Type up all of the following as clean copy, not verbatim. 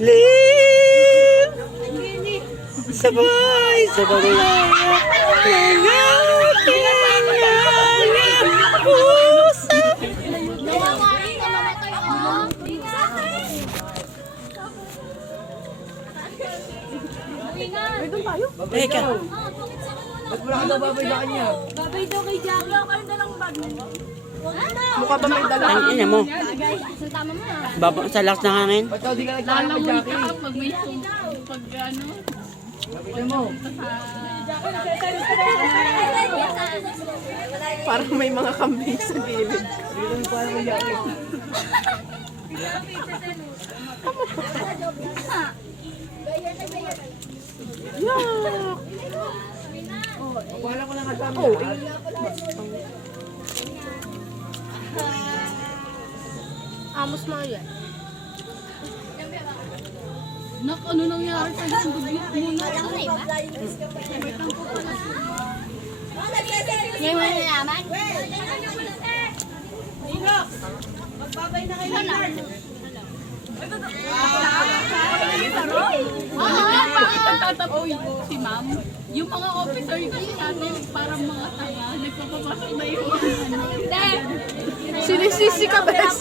Live sabay sa pamilya ng aking mga puso. Teka. Ba't wala ka daw babay sa kanya? Babay daw kay Jackie. Kayo na lang bag. Mukha ba may dala? Ang ina mo. Tama mo na. Baba sa lakas ng hangin. Ba't daw di ka nagkakala kay Jackie? Pag may pag ano, Sabi mo. Parang may mga kambing sa gilid. Hindi lang parang kay Jackie. Wala ko lang kasama. Oh, Amos mo yan. nak ano nangyari sa isang dugyot muna. Ngayon mo na nalaman? Bakit ang tatapoy si ma'am? Yung mga officer kasi natin parang mga tanga, nagpapapasok na yung ano. sinisisi ka, bes.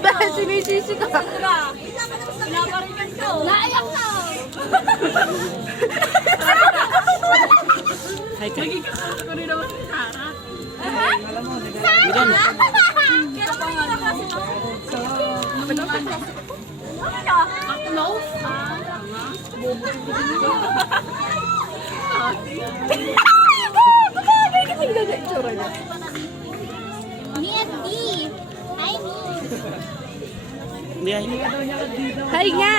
Bes, sinisisi ka. Pinaparingan ko. Naiyak na. Hi, ka. Magiging kasunod ko rin naman si Sarah. Bidan. Kaya pa nga lang kasi Close? Tanga. Me and D. Hi, me. Hindi ay. Hi nga.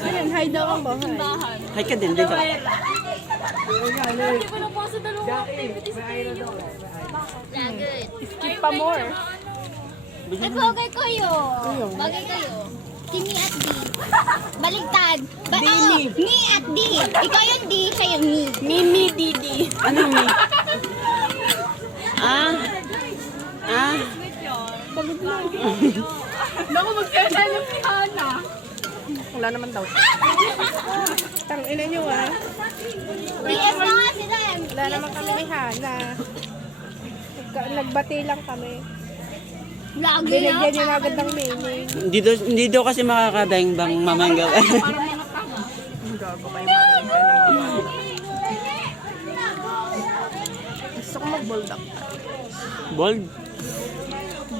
Ayan, hi daw ang bahay. Hi ka din. Dito. Hindi ko na po sa dalawang activities sa inyo. Yeah, good. Skip pa more. Nagbagay kayo. Bagay kayo. Si Me at D. Baligtad. Me at D. Ikaw yung D, siya yung Me. Mimi Didi. Ano mi? Ah? Ah? Naku, magkakasalap si Hana. Wala naman daw. Tang ina nyo PS na nga sila. Wala naman kami ni Hana. Nagbati lang kami. Lagi na. Binigyan nyo na agad ng meaning. Hindi daw kasi makakabang-bang mamanggaw. Gago kayo marimba. Gusto ko mag-bulldog. Bold?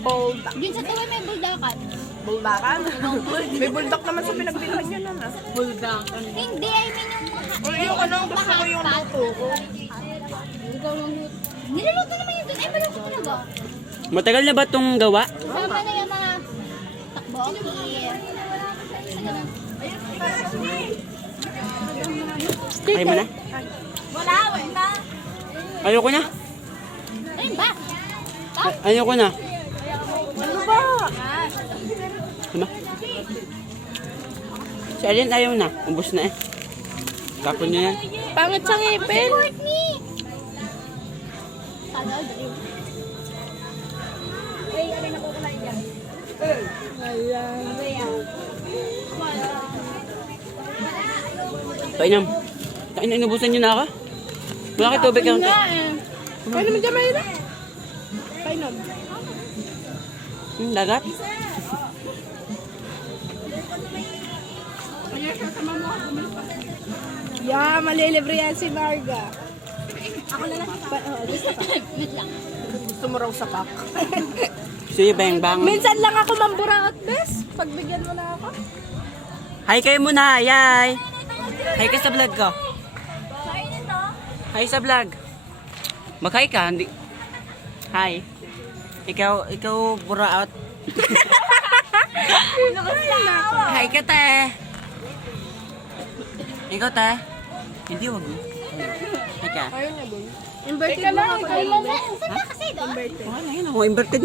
Bulldog. Yun sa tuwa may buldakan. Buldakan? May bulldog naman sa pinagbilhan nyo na. Buldakan. Hindi, I mean yung O yung ano, gusto ko yung luto ko. Ikaw lang luto. Niluluto naman yun doon. Ay, maluto ko na ba? Matagal na ba itong gawa? Sama na yung mga takboki. Kaya mo na? Wala, wala. Ayoko na. Ayun ba? Ayoko na. Ano ba? Ano? Si Alin ayaw na. Ubus na eh. Kapon niya yan. Pangit sa ngipin. Support me! Ano, dream? Ay, ano na po kumain dyan? Painam. Tain, inubusan niyo na ako? Wala kayo tubig ka. Kaya naman dyan mahirap. Kainom. Dagat? Yeah, malilibre yan si Marga. Ako na lang. Gusto ka? Wait lang. Gusto mo raw sa pack. Sige, bang-bang. Minsan lang ako mamburaot, bes. Pagbigyan mo na ako. Hi kayo muna, yay! Hi ka sa vlog ko. Hi sa vlog. Mag-hi ka, hindi. Hi. Ikaw buraot. Hi ka, te. Ikaw, te. Hindi, wag mo. Hi ka. Ayaw niya, boy. Inverted mo nga pa. Saan ba kasi doon? Inverted. Ayun ako, inverted